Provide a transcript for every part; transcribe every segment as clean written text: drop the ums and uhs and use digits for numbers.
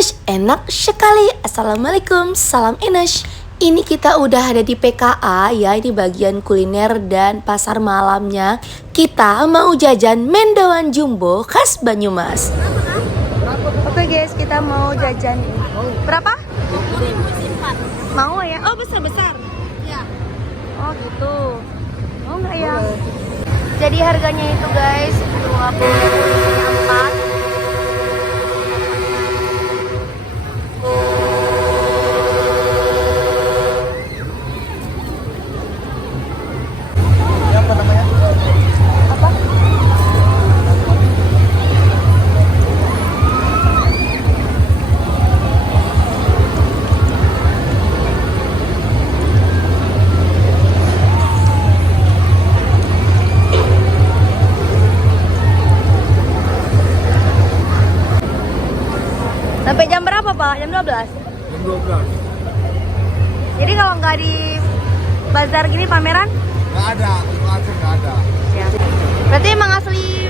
Inesh, enak sekali. Assalamualaikum, salam Inesh. Ini kita udah ada di PKA ya, ini bagian kuliner dan pasar malamnya. Kita mau jajan mendoan jumbo khas Banyumas. Oke guys, kita mau jajan. Berapa? 20.000 mau ya? Oh besar-besar? Ya. Oh gitu. Mau nggak ya? Jadi harganya itu guys 20.000 4. Sampai jam berapa Pak? Jam 12? Jam 12. Jadi kalau nggak di bazar gini pameran? Nggak ada, itu Aceh nggak ada. Ya. Berarti emang asli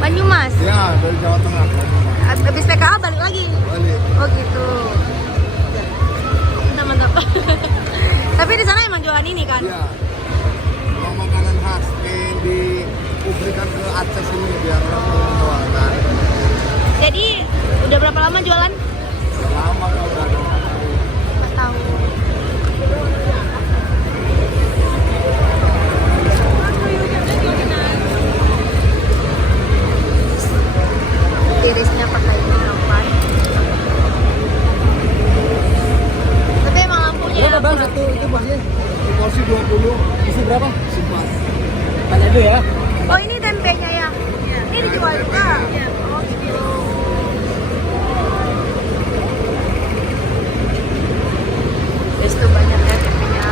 Banyumas? Ya, dari Jawa Tengah. Habis PKA balik lagi? Balik. Oh gitu. Mantap. Tapi di sana emang jualan ini kan? Iya. Kalau makanan khas yang diberikan ke Aceh sini biar orang menjual kan. Jadi udah berapa lama jualan? Udah lama kalau udah ada 4 tahun. Tirisnya pakai harapan. Tapi emang lampunya Berapa bang satu itu masnya? porsi 20. Isi berapa? Simpas. Tanya dulu ya. Oh ini tempenya ya? Ini dijual juga? Oh gitu. Guys tuh banyak ya tempenya.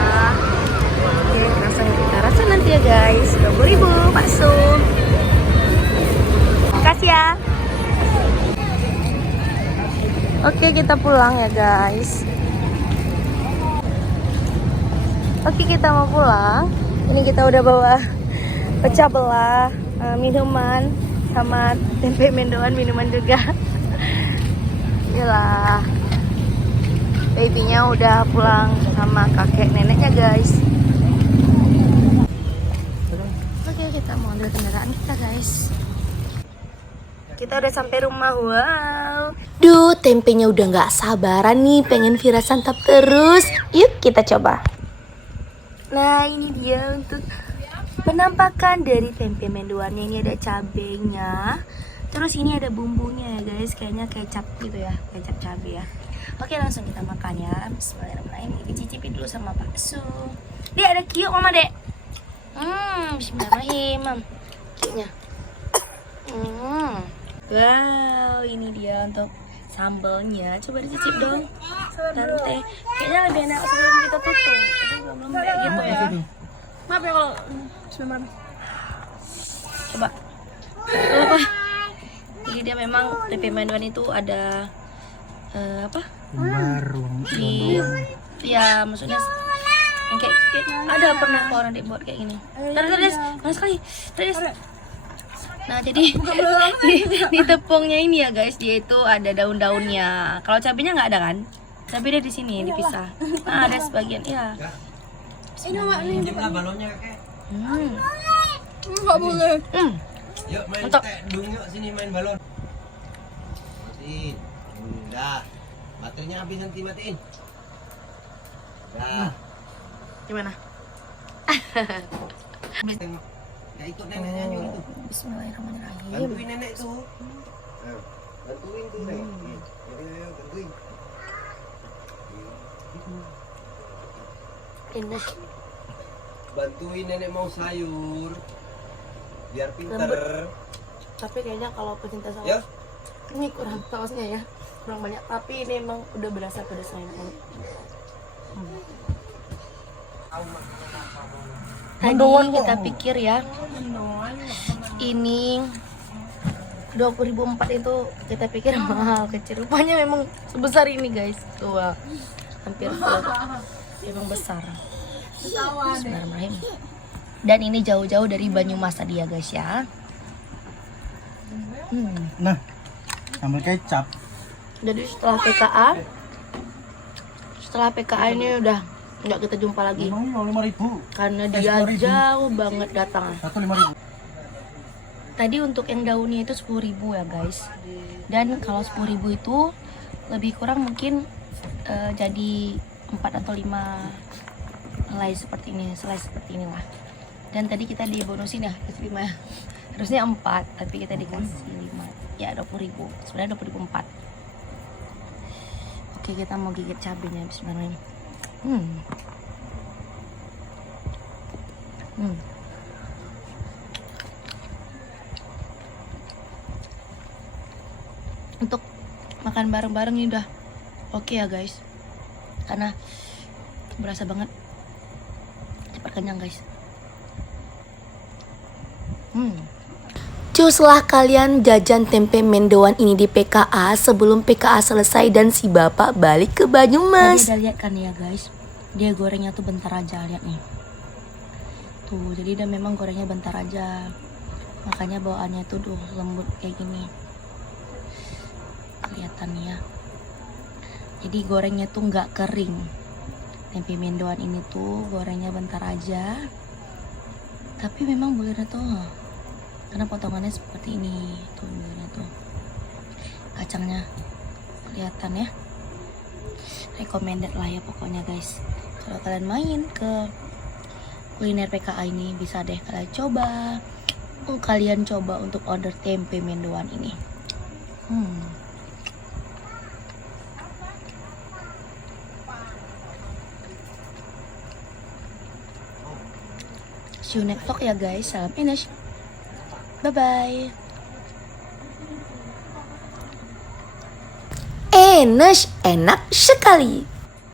Oke langsung kita rasa nanti ya guys. 20.000 bakso. Makasih ya. Oke kita pulang ya guys. Oke kita mau pulang. Ini kita udah bawa pecah belah, minuman sama tempe mendoan, minuman juga. Yalah, babynya udah pulang sama kakek neneknya guys. Oke kita mau ambil kendaraan kita guys. Kita udah sampai rumah. Wow. Duh, tempenya udah nggak sabaran nih, pengen Vira santap terus. Yuk kita coba. Nah ini dia untuk penampakan dari tempe mendoannya. Ini ada cabenya, terus ini ada bumbunya ya guys, kayaknya kecap gitu ya, kecap cabai ya. Oke langsung kita makan ya. Bismillahirrahmanirrahim. Kita cicipin dulu sama bakso. Dek ada kiuk mama dek. Bismillahirrahmanirrahim mam. Kiuknya. Wow ini dia untuk sambalnya. Coba dicicip dong. Tante, kayaknya lebih enak sebelum kita tutup. Itu belum kayak gitu ya. Maaf ya kalau coba. Apa? Jadi dia memang tempe mendoan itu ada apa? Di ya maksudnya yang kayak ada pernah kok orang dibuat kayak gini. Terus panas sekali. Terus nah jadi di tepungnya ini ya guys, dia itu ada daun-daunnya. Kalau cabenya nggak ada kan? Cabai dia di sini dipisah. Nah ada sebagian ya. Ini lah balonnya kakek. Nggak boleh. Yuk main Mantap. dung yuk sini main balon. Matiin. Udah. Baterainya habis nanti matiin. Dah. Gimana? Gak ikut neneknya nyuruh tuh. Bismillahirrahmanirrahim. Bantuin nenek tuh. Nah, bantuin tuh nek. Jadi ayo bantuin. Ini Bantuin nenek mau sayur. Biar pinter. tapi kayaknya kalau pecinta saus Ya. ini kurang sausnya ya, kurang banyak. Tapi ini emang udah berasa pedasnya enak. Tadi kita pikir ya, ini 20.004 itu kita pikir mahal kecil. Rupanya memang sebesar ini guys. Tuh, hampir full. Emang besar. Bismillahirrahmanirrahim. Dan ini jauh-jauh dari Banyumas tadi ya guys ya. Nah, sambal kecap. Jadi setelah PKA ini udah nggak kita jumpa lagi. 5.000. Karena dia jauh banget datang. 5.000. Tadi untuk yang daunnya itu 10.000 ya guys. Dan kalau 10.000 itu lebih kurang mungkin jadi 4 atau 5 helai seperti ini, inilah. Dan tadi kita dibonusin ya, kasih 5 ya. Harusnya 4, tapi kita dikasih 5. Ya 20.000. Sebenarnya 20.004. Oke, kita mau gigit cabenya bismillah. Untuk makan bareng-bareng ini udah oke ya guys, karena berasa banget cepat kenyang guys. Cuslah kalian jajan tempe mendoan ini di PKA sebelum PKA selesai dan si bapak balik ke Banyumas. Jadi udah lihat kan ya guys, dia gorengnya tuh bentar aja, lihat nih. Tuh, jadi dia memang gorengnya bentar aja. Makanya bawaannya tuh lembut kayak gini. Kelihatan ya. Jadi gorengnya tuh nggak kering. Tempe mendoan ini tuh gorengnya bentar aja. Tapi memang bulirnya tuh, karena potongannya seperti ini tuh, bulirnya tuh. Kacangnya kelihatan ya. Recommended lah ya pokoknya guys. Kalau kalian main ke kuliner PKA ini bisa deh kalian coba untuk order tempe mendoan ini. See you next vlog ya guys. Salam Ines. Bye bye. Enak sekali.